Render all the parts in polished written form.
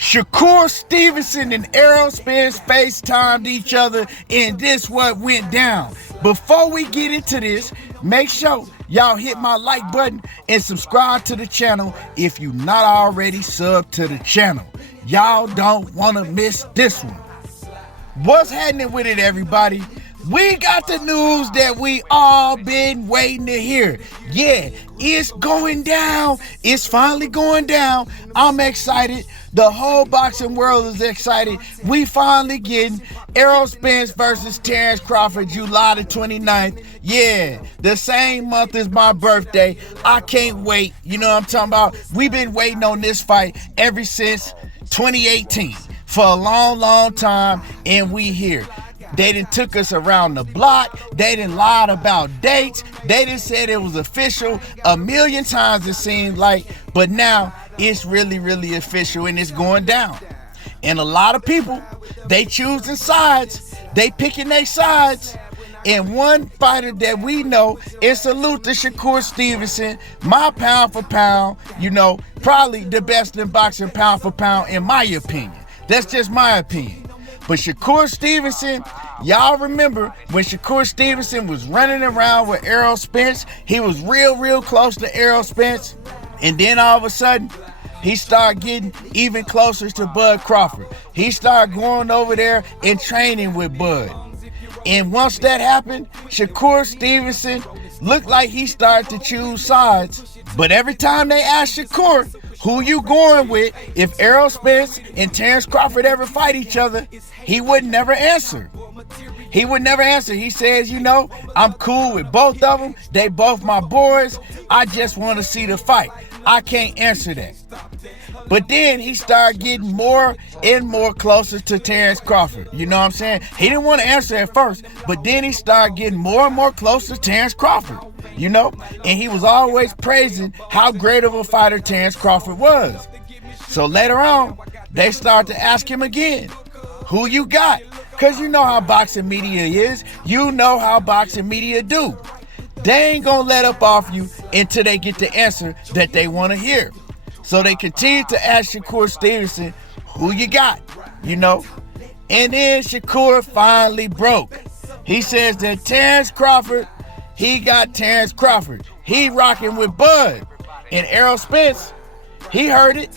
Shakur Stevenson and Errol Spence FaceTimed each other, and this what went down. Before we get into this, make sure y'all hit my like button and subscribe to the channel if you not already subbed to the channel. Y'all don't want to miss this one. What's happening with it, everybody? We got the news that we all been waiting to hear. Yeah, it's going down. It's finally going down. I'm excited. The whole boxing world is excited. We finally getting Errol Spence versus Terence Crawford, July the 29th. Yeah, the same month as my birthday. I can't wait. You know what I'm talking about? We've been waiting on this fight ever since 2018 for a long time, and we here. They done took us around the block. They done lied about dates. They done said it was official a million times, it seemed like. But now it's really official, and it's going down. And a lot of people, they choosing sides. They picking their sides. And one fighter that we know is salute to Shakur Stevenson, my pound for pound, probably the best in boxing pound for pound in my opinion. That's just my opinion. But Shakur Stevenson, y'all remember when Shakur Stevenson was running around with Errol Spence, he was real close to Errol Spence, and then all of a sudden, he started getting even closer to Bud Crawford. He started going over there and training with Bud. And once that happened, Shakur Stevenson looked like he started to choose sides. But every time they asked Shakur, who you going with if Errol Spence and Terence Crawford ever fight each other, he would never answer. He would never answer. He says, I'm cool with both of them. They both my boys. I just want to see the fight. I can't answer that. But then he started getting more and more closer to Terence Crawford. You know what I'm saying? He didn't want to answer at first, but then he started getting more and more close to Terence Crawford. And he was always praising how great of a fighter Terence Crawford was. So later on, they started to ask him again, who you got? Because you know how boxing media is. You know how boxing media do. They ain't gonna let up off you until they get the answer that they want to hear. So they continued to ask Shakur Stevenson, who you got? And then Shakur finally broke. He says that Terence Crawford, he got Terence Crawford. He rocking with Bud. And Errol Spence, he heard it,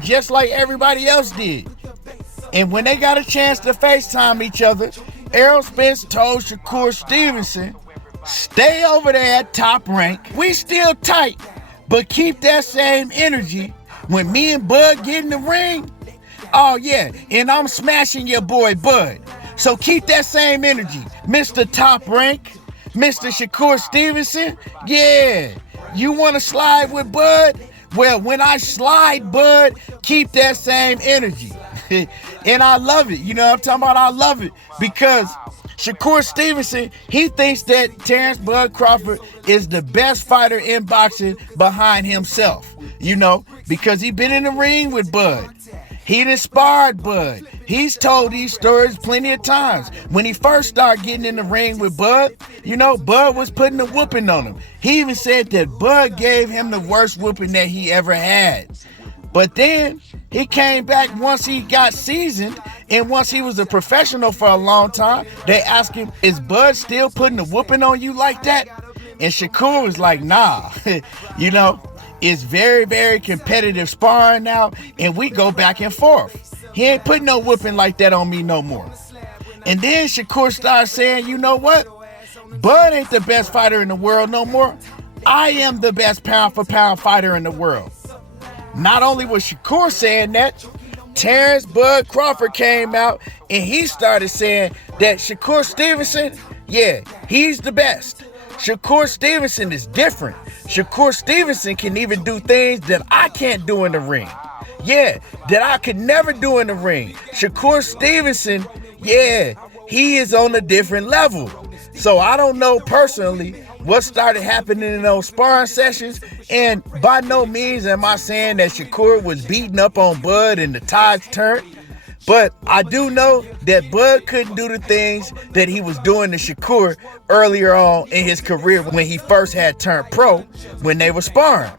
just like everybody else did. And when they got a chance to FaceTime each other, Errol Spence told Shakur Stevenson, stay over there at Top Rank. We still tight, but keep that same energy when me and Bud get in the ring. Oh yeah, and I'm smashing your boy Bud. So keep that same energy, Mr. Top Rank. Mr. Shakur Stevenson, yeah, you want to slide with Bud? Well, when I slide, Bud, keep that same energy. And I love it. You know what I'm talking about? I love it because Shakur Stevenson, he thinks that Terence Bud Crawford is the best fighter in boxing behind himself, because he's been in the ring with Bud. He inspired Bud. He's told these stories plenty of times. When he first started getting in the ring with Bud, Bud was putting a whooping on him. He even said that Bud gave him the worst whooping that he ever had. But then he came back once he got seasoned, and once he was a professional for a long time, they asked him, is Bud still putting a whooping on you like that? And Shakur was like, nah, it's very competitive sparring now, and we go back and forth. He ain't putting no whooping like that on me no more. And then Shakur started saying, you know what? Bud ain't the best fighter in the world no more. I am the best pound for pound fighter in the world. Not only was Shakur saying that, Terence Bud Crawford came out and he started saying that Shakur Stevenson, yeah, he's the best. Shakur Stevenson is different. Shakur Stevenson can even do things that I can't do in the ring. Yeah, that I could never do in the ring. Shakur Stevenson, yeah, he is on a different level. So I don't know personally what started happening in those sparring sessions, and by no means am I saying that Shakur was beating up on Bud and the tides turned. But I do know that Bud couldn't do the things that he was doing to Shakur earlier on in his career when he first had turned pro when they were sparring.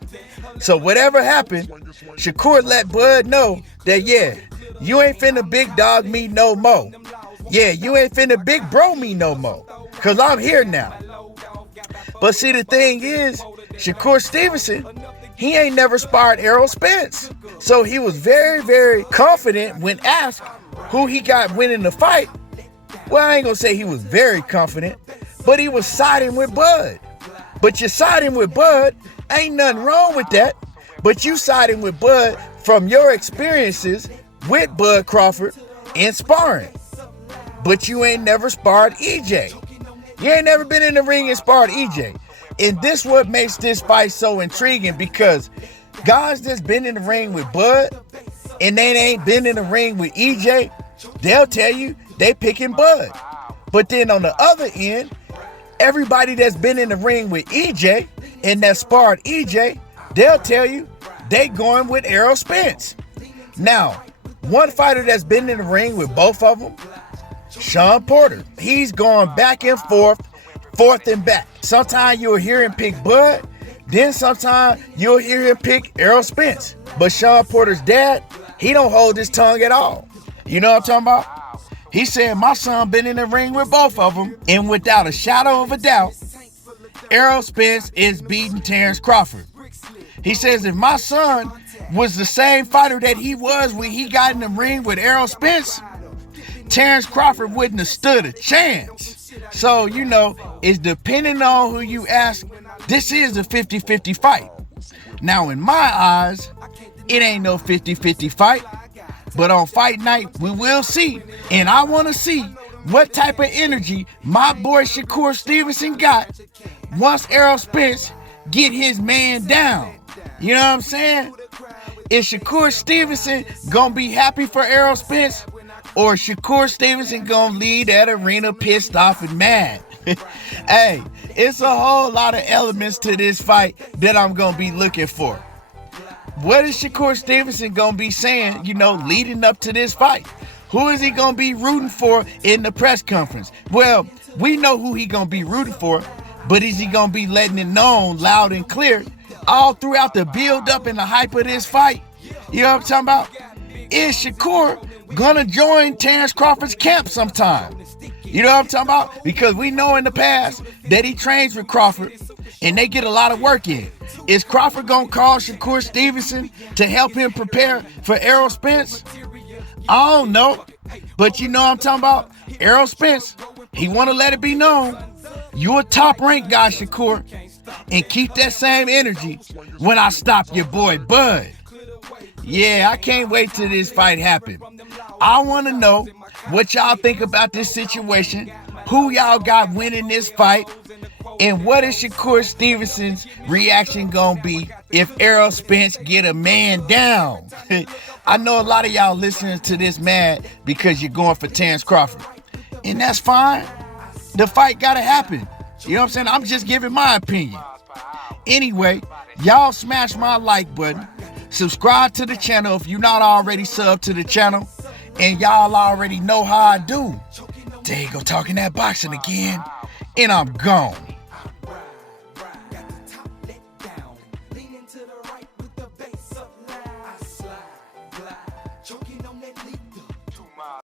So whatever happened, Shakur let Bud know that, yeah, you ain't finna big dog me no more. Yeah, you ain't finna big bro me no more. Cause I'm here now. But see, the thing is, Shakur Stevenson, he ain't never sparred Errol Spence. So he was very, very confident when asked who he got winning the fight. Well, I ain't gonna say he was very confident, but he was siding with Bud. But you're siding with Bud, ain't nothing wrong with that. But you siding with Bud from your experiences with Bud Crawford in sparring. But you ain't never sparred EJ. You ain't never been in the ring and sparred EJ. And this what makes this fight so intriguing, because guys that's been in the ring with Bud and they ain't been in the ring with EJ, they'll tell you they picking Bud. But then on the other end, everybody that's been in the ring with EJ and that sparred EJ, they'll tell you they going with Errol Spence. Now, one fighter that's been in the ring with both of them, Shawn Porter. He's going back and forth and back. Sometimes you'll hear him pick Bud, then sometimes you'll hear him pick Errol Spence. But Shawn Porter's dad, he don't hold his tongue at all. You know what I'm talking about? He said, my son been in the ring with both of them, and without a shadow of a doubt, Errol Spence is beating Terence Crawford. He says, if my son was the same fighter that he was when he got in the ring with Errol Spence, Terence Crawford wouldn't have stood a chance. So, you know, it's depending on who you ask. This is a 50-50 fight. Now, in my eyes, it ain't no 50-50 fight. But on fight night, we will see. And I want to see what type of energy my boy Shakur Stevenson got once Errol Spence get his man down. You know what I'm saying? Is Shakur Stevenson gonna be happy for Errol Spence? Or Shakur Stevenson gonna leave that arena pissed off and mad? Hey, it's a whole lot of elements to this fight that I'm gonna be looking for. What is Shakur Stevenson gonna be saying, you know, leading up to this fight? Who is he gonna be rooting for in the press conference? Well, we know who he gonna be rooting for, but is he gonna be letting it known loud and clear all throughout the build up and the hype of this fight? You know what I'm talking about? Is Shakur gonna join Terence Crawford's camp sometime? You know what I'm talking about? Because we know in the past that he trains with Crawford and they get a lot of work in. Is Crawford gonna call Shakur Stevenson to help him prepare for Errol Spence? I don't know. But you know what I'm talking about? Errol Spence, he wanna let it be known, you a top ranked guy, Shakur, and keep that same energy when I stop your boy Bud. Yeah, I can't wait till this fight happen. I want to know what y'all think about this situation, who y'all got winning this fight, and what is Shakur Stevenson's reaction gonna be if Errol Spence get a man down? I know a lot of y'all listening to this mad because you're going for Terence Crawford, and that's fine. The fight gotta happen. You know what I'm saying? I'm just giving my opinion. Anyway, y'all smash my like button. Subscribe to the channel if you're not already subbed to the channel. And y'all already know how I do. There you go, talking that boxing again. And I'm gone.